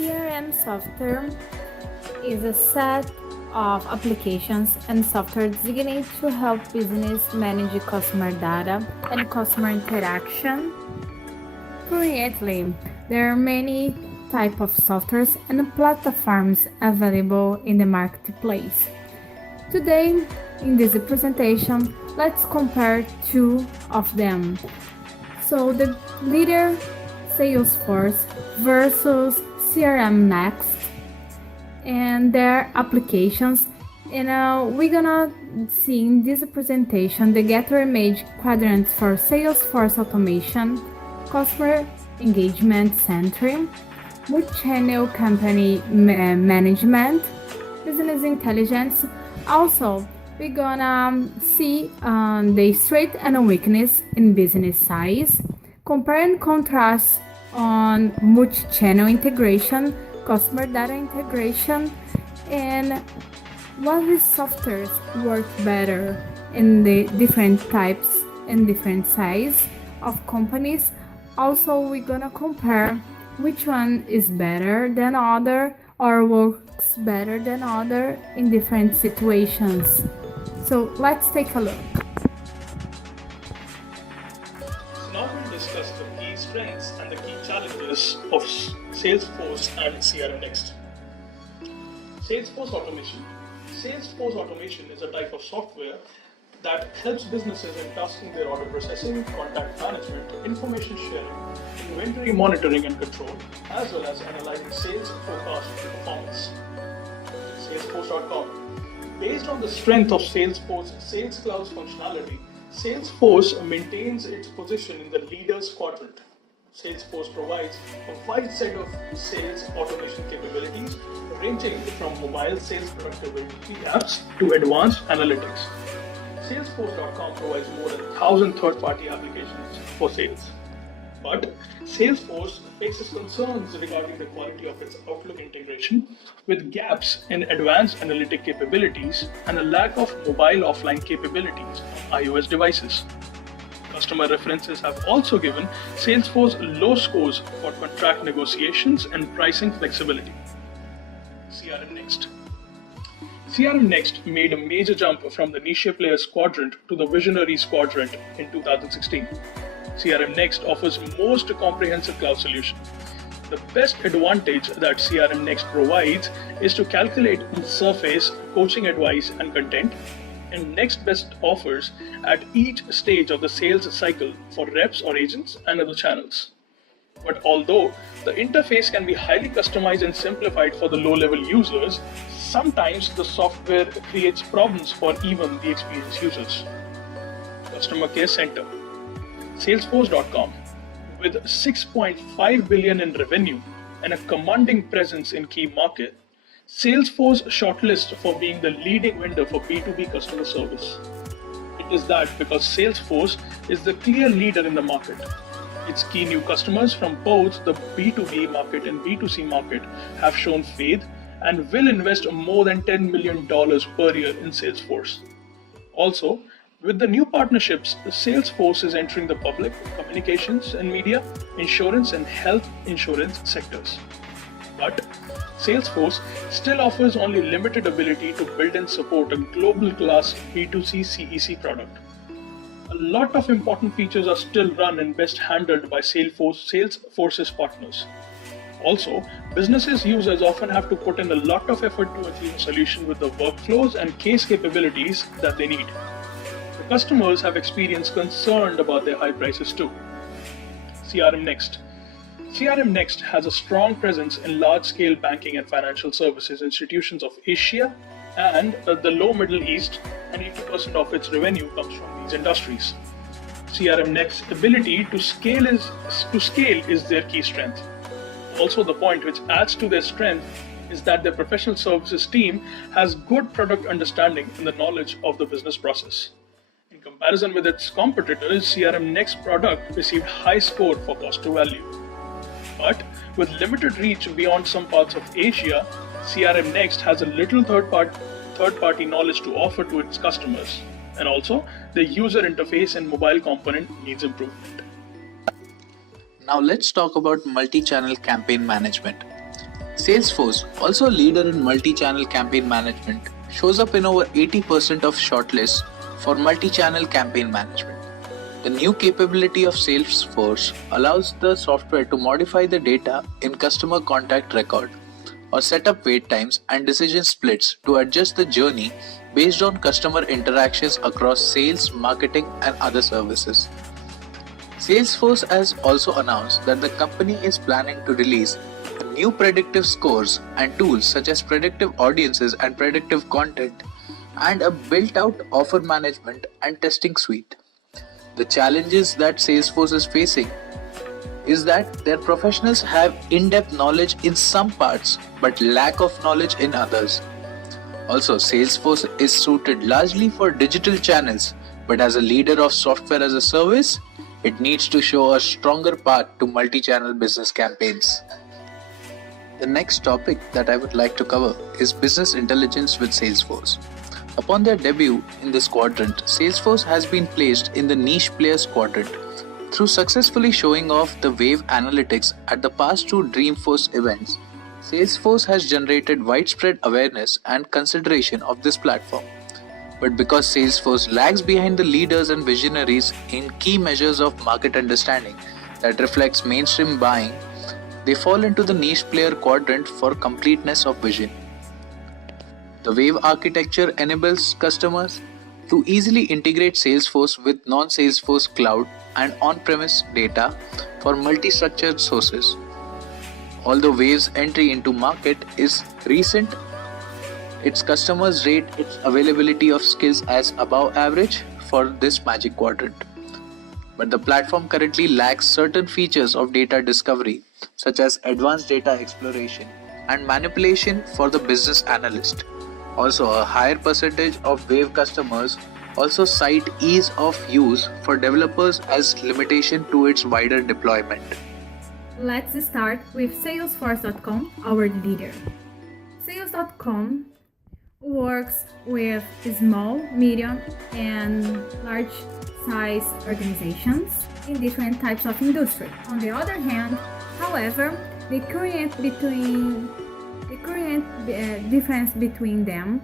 CRM software is a set of applications and software designed to help business manage customer data and customer interaction. Currently, there are many types of softwares and platforms available in the marketplace. Today, in this presentation, let's compare two of them. So the leader Salesforce versus CRMNext and their applications, and we're gonna see in this presentation the Getter Image quadrants for Salesforce automation, customer engagement center, multi-channel company management, business intelligence. Also, we're gonna see the strength and weakness in business size, compare and contrast on multi-channel integration, customer data integration, and what softwares work better in the different types and different size of companies. Also, we're gonna compare which one is better than other or works better than other in different situations. So let's take a look. Now we'll discuss the key strengths and the key challenges of Salesforce and CRMNext. Salesforce automation. Salesforce automation is a type of software that helps businesses in tasking their order processing, contact management, information sharing, inventory monitoring and control, as well as analyzing sales forecast performance. Salesforce.com. Based on the strength of Salesforce Sales Cloud's functionality, Salesforce maintains its position in the leaders quadrant. Salesforce provides a wide set of sales automation capabilities ranging from mobile sales productivity apps to advanced analytics. Salesforce.com provides more than 1,000 third-party applications for sales. But Salesforce faces concerns regarding the quality of its Outlook integration, with gaps in advanced analytic capabilities and a lack of mobile offline capabilities on iOS devices. Customer references have also given Salesforce low scores for contract negotiations and pricing flexibility. CRMNext. CRMNext made a major jump from the niche players quadrant to the visionaries quadrant in 2016. CRMNext offers most comprehensive cloud solution. The best advantage that CRMNext provides is to calculate and surface coaching advice and content, and next best offers at each stage of the sales cycle for reps or agents and other channels. But although the interface can be highly customized and simplified for the low-level users, sometimes the software creates problems for even the experienced users. Customer Care Center. Salesforce.com. With $6.5 billion in revenue and a commanding presence in key market, Salesforce shortlists for being the leading vendor for B2B customer service. It is that because Salesforce is the clear leader in the market. Its key new customers from both the B2B market and B2C market have shown faith and will invest more than $10 million per year in Salesforce. Also, with the new partnerships, Salesforce is entering the public, communications and media, insurance and health insurance sectors. But Salesforce still offers only limited ability to build and support a global class B2C CEC product. A lot of important features are still run and best handled by Salesforce's partners. Also, businesses users often have to put in a lot of effort to achieve a solution with the workflows and case capabilities that they need. The customers have experienced concern about their high prices too. CRMNext. CRMNext has a strong presence in large-scale banking and financial services institutions of Asia and the low Middle East, and 80% of its revenue comes from these industries. CRMNext's ability to scale is their key strength. Also, the point which adds to their strength is that their professional services team has good product understanding and the knowledge of the business process. In comparison with its competitors, CRMNext product received high score for cost to value. But with limited reach beyond some parts of Asia, CRMNext has a little third-party knowledge to offer to its customers, and also the user interface and mobile component needs improvement. Now let's talk about multi-channel campaign management. Salesforce, also a leader in multi-channel campaign management, shows up in over 80% of shortlists for multi-channel campaign management. The new capability of Salesforce allows the software to modify the data in customer contact record or set up wait times and decision splits to adjust the journey based on customer interactions across sales, marketing, and other services. Salesforce has also announced that the company is planning to release new predictive scores and tools such as predictive audiences and predictive content, and a built-out offer management and testing suite. The challenges that Salesforce is facing is that their professionals have in-depth knowledge in some parts but lack of knowledge in others. Also, Salesforce is suited largely for digital channels, but as a leader of software as a service, it needs to show a stronger path to multi-channel business campaigns. The next topic that I would like to cover is business intelligence with Salesforce. Upon their debut in this quadrant, Salesforce has been placed in the niche players quadrant. Through successfully showing off the Wave analytics at the past two Dreamforce events, Salesforce has generated widespread awareness and consideration of this platform. But because Salesforce lags behind the leaders and visionaries in key measures of market understanding that reflects mainstream buying, they fall into the niche player quadrant for completeness of vision. The Wave architecture enables customers to easily integrate Salesforce with non-Salesforce cloud and on-premise data for multi-structured sources. Although Wave's entry into market is recent, its customers rate its availability of skills as above average for this magic quadrant. But the platform currently lacks certain features of data discovery, such as advanced data exploration and manipulation for the business analyst. Also, a higher percentage of Wave customers also cite ease of use for developers as limitation to its wider deployment. Let's start with Salesforce.com, our leader. Sales.com works with small, medium, and large size organizations in different types of industry. On the other hand, however, the current difference between them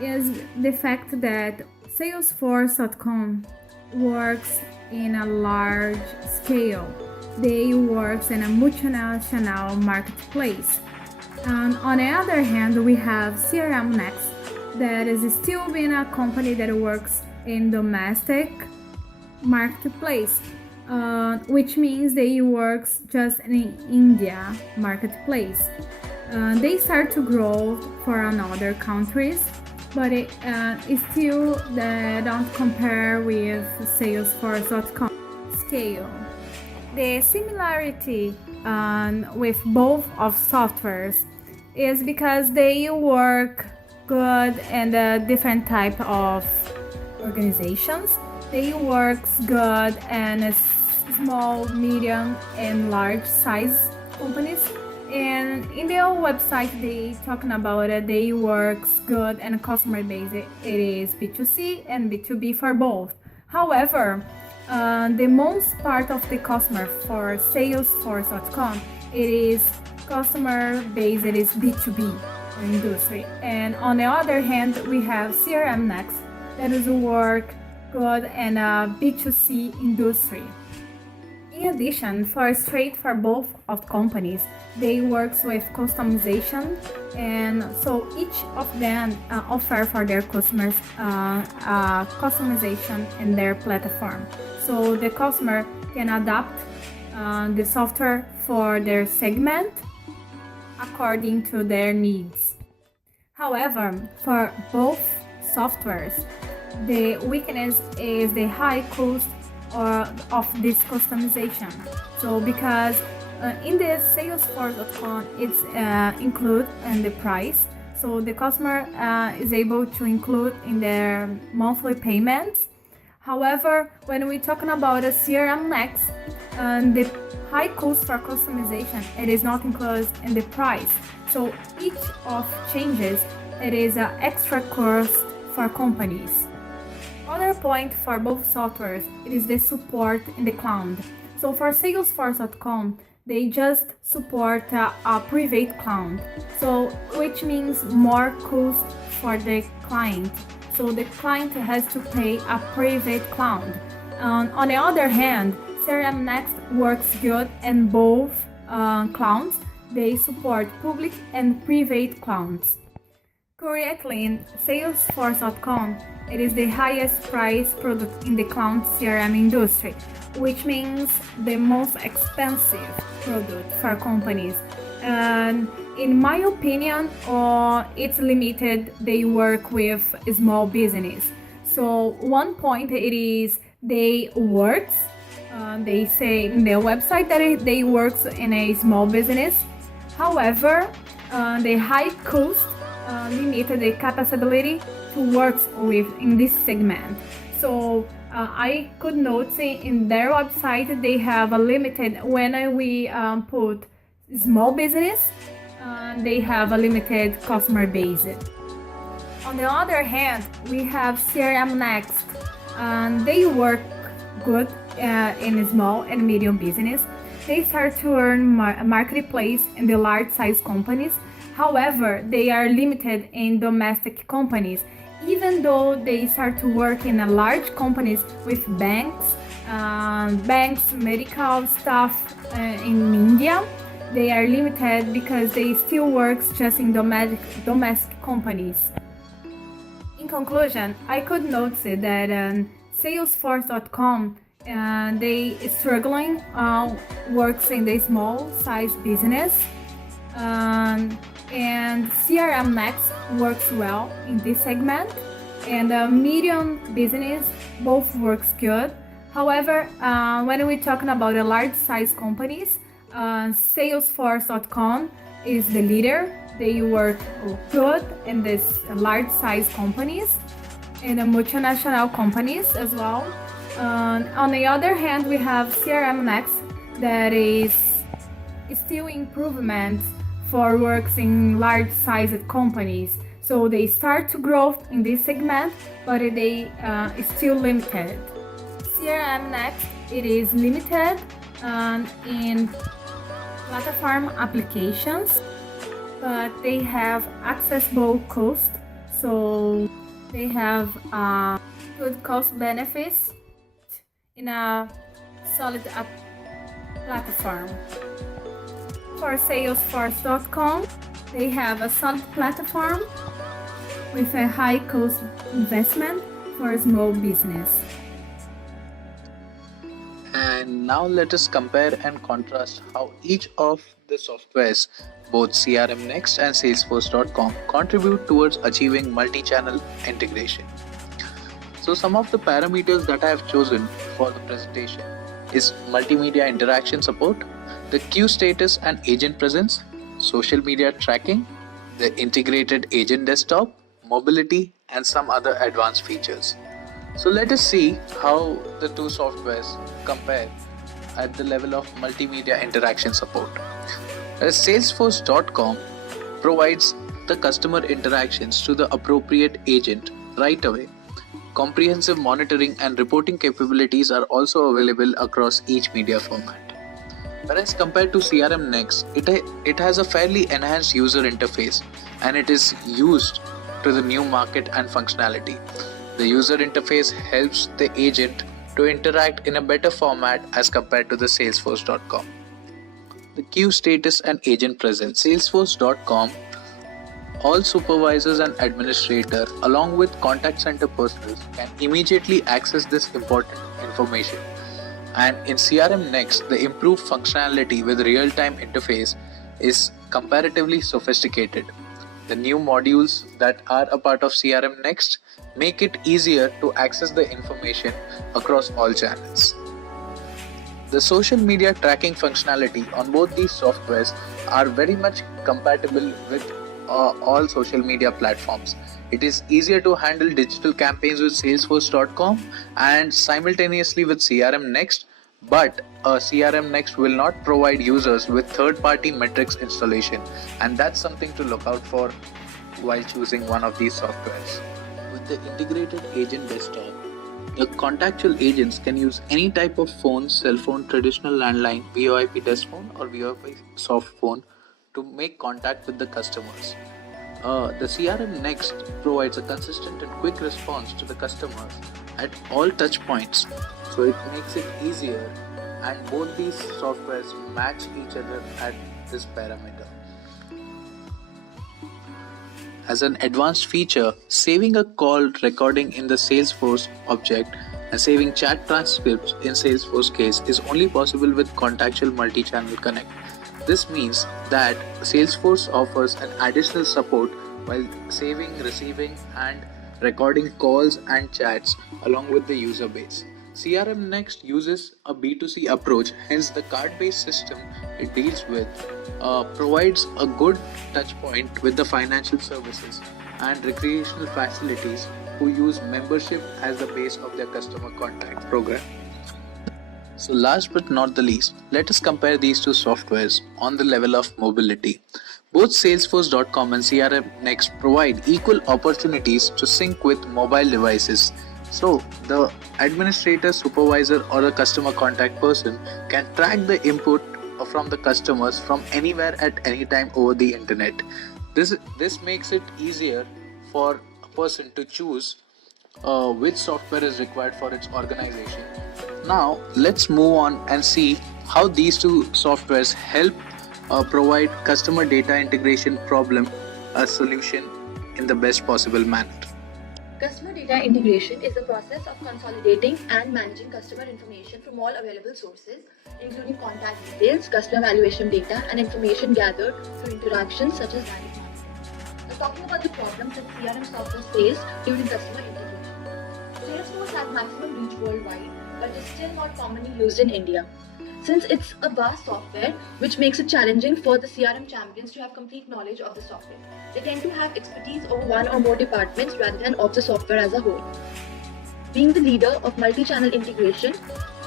is the fact that Salesforce.com works in a large scale. They work in a multinational marketplace. And on the other hand, we have CRMNext, that is still being a company that works in domestic marketplace, which means they work just in India marketplace. They start to grow for another countries, but it still don't compare with Salesforce.com scale. The similarity with both of softwares is because they work good in the different type of organizations. They work good in small, medium, and large size companies. And in their website, they talking about it. They works good and customer base. It is B2C and B2B for both. However, the most part of the customer for Salesforce.com, it is customer base. It is B2B industry. And on the other hand, we have CRMNext that is work good in a B2C industry. In addition, for both of companies, they work with customization, and so each of them offer for their customers customization in their platform. So the customer can adapt the software for their segment according to their needs. However, for both softwares, the weakness is the high cost of this customization. So because in the Salesforce.com, it's included in the price, so the customer is able to include in their monthly payments. However, when we're talking about a CRMNext, the high cost for customization, it is not included in the price. So each of changes, it is an extra cost for companies. Other point for both softwares, it is the support in the cloud. So for Salesforce.com, they just support a private cloud, so which means more cost for the client. So the client has to pay a private cloud. On the other hand, CRMNext works good in both clouds. They support public and private clouds. Currently, in Salesforce.com, it is the highest price product in the cloud CRM industry, which means the most expensive product for companies. And in my opinion, it's limited. They work with small business. So one point it is they works. They say in their website that they works in a small business. However, the high cost limited the capability to work with in this segment. So I could notice in their website they have a limited, when we put small business, they have a limited customer base. On the other hand, we have CRMNext. They work good in small and medium business. They start to earn marketplace in the large size companies. However, they are limited in domestic companies. Even though they start to work in a large companies with banks, medical staff in India, they are limited because they still works just in domestic companies. In conclusion, I could notice that Salesforce.com they struggling works in the small size business, and CRMNext works well in this segment, and medium business both works good. However, when we're talking about the large size companies, Salesforce.com is the leader. They work good in this large size companies and the multinational companies as well. On the other hand, we have CRMNext that is still improvements for works in large sized companies. So they start to grow in this segment, but they still limited. CRMNext, it is limited in platform applications, but they have accessible cost, so they have good cost benefits in a solid platform. For Salesforce.com, they have a solid platform with a high cost investment for a small business. And now let us compare and contrast how each of the softwares, both CRMNext and Salesforce.com, contribute towards achieving multi-channel integration. So some of the parameters that I have chosen for the presentation is multimedia interaction support, the queue status and agent presence, social media tracking, the integrated agent desktop, mobility, and some other advanced features. So let us see how the two softwares compare at the level of multimedia interaction support. Salesforce.com provides the customer interactions to the appropriate agent right away. Comprehensive monitoring and reporting capabilities are also available across each media format. Whereas compared to CRMNext, it has a fairly enhanced user interface and it is used to the new market and functionality. The user interface helps the agent to interact in a better format as compared to the Salesforce.com. The queue status and agent presence. Salesforce.com, all supervisors and administrators along with contact center personnel can immediately access this important information. And in CRMNext, the improved functionality with real-time interface is comparatively sophisticated. The new modules that are a part of CRMNext make it easier to access the information across all channels. The social media tracking functionality on both these softwares are very much compatible with all social media platforms. It is easier to handle digital campaigns with Salesforce.com and simultaneously with CRMNext, but CRMNext will not provide users with third-party metrics installation, and that's something to look out for while choosing one of these softwares. With the integrated agent desktop, The contactual agents can use any type of phone, cell phone, traditional landline, VoIP desk phone, or VoIP soft phone to make contact with the customers. The CRM Next provides a consistent and quick response to the customers at all touch points, so it makes it easier, and both these softwares match each other at this parameter. As an advanced feature, saving a call recording in the Salesforce object and saving chat transcripts in Salesforce case is only possible with contextual multi-channel connect. This means that Salesforce offers an additional support while saving, receiving, and recording calls and chats along with the user base. CRM Next uses a B2C approach, hence the card-based system it deals with provides a good touch point with the financial services and recreational facilities who use membership as the base of their customer contact program. So last but not the least, let us compare these two softwares on the level of mobility. Both Salesforce.com and CRM Next provide equal opportunities to sync with mobile devices. So the administrator, supervisor, or a customer contact person can track the input from the customers from anywhere at any time over the internet. This makes it easier for a person to choose which software is required for its organization. Now let's move on and see how these two softwares help provide customer data integration problem a solution in the best possible manner. Customer data integration is the process of consolidating and managing customer information from all available sources, including contact details, customer evaluation data, and information gathered through interactions such as direct marketing. Now, talking about the problems that CRM software face during customer integration. Salesforce has maximum reach worldwide, but is still not commonly used in India. Since it's a vast software, which makes it challenging for the CRM champions to have complete knowledge of the software. They tend to have expertise over one or more departments rather than of the software as a whole. Being the leader of multi-channel integration,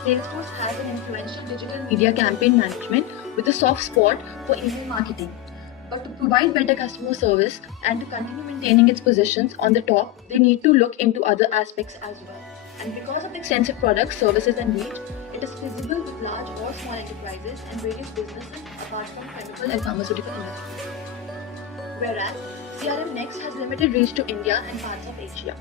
Salesforce has an influential digital media campaign management with a soft spot for email marketing. But to provide better customer service and to continue maintaining its positions on the top, they need to look into other aspects as well. And because of the extensive products, services, and reach, it is feasible with large or small enterprises and various businesses apart from chemical and pharmaceutical industries. Whereas CRM Next has limited reach to India and parts of Asia.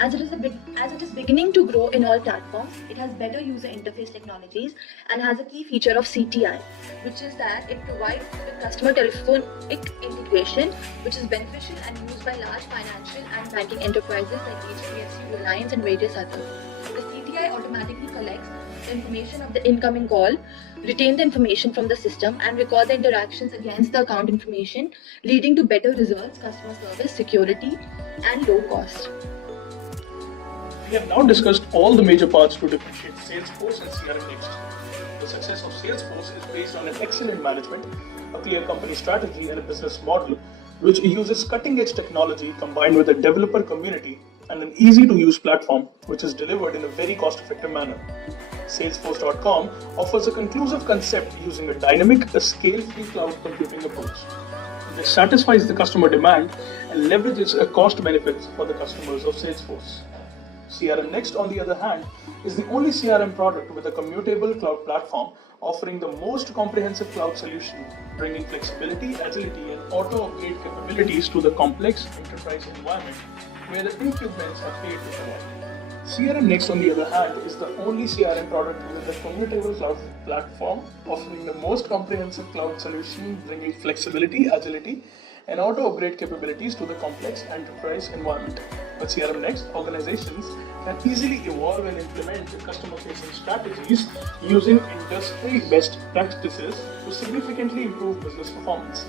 As it is beginning to grow in all platforms, it has better user interface technologies and has a key feature of CTI, which is that it provides the customer telephonic integration, which is beneficial and used by large financial and banking enterprises like HDFC, Reliance, and various others. The CTI automatically collects the information of the incoming call, retain the information from the system, and record the interactions against the account information, leading to better results, customer service, security, and low cost. We have now discussed all the major parts to differentiate Salesforce and CRM Next. The success of Salesforce is based on an excellent management, a clear company strategy, and a business model which uses cutting-edge technology combined with a developer community and an easy-to-use platform which is delivered in a very cost-effective manner. Salesforce.com offers a conclusive concept using a dynamic, scale-free cloud computing approach. This satisfies the customer demand and leverages a cost benefits for the customers of Salesforce. CRM Next, on the other hand, is the only CRM product with a commutable cloud platform offering the most comprehensive cloud solution, bringing flexibility, agility, and auto-upgrade capabilities to the complex enterprise environment where the incumbents are paid to provide. CRM Next, on the other hand, is the only CRM product with a commutable cloud platform offering the most comprehensive cloud solution, bringing flexibility, agility, and auto-upgrade capabilities to the complex enterprise environment. With CRM Next, organizations can easily evolve and implement customer-facing strategies using industry best practices to significantly improve business performance.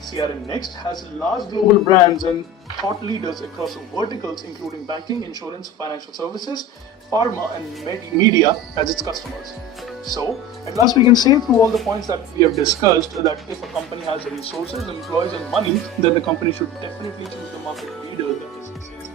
CRM Next has large global brands and thought leaders across verticals including banking, insurance, financial services, pharma, and media as its customers. So, at last we can say through all the points that we have discussed that if a company has resources, employees, and money, then the company should definitely choose the market leader that is in sales.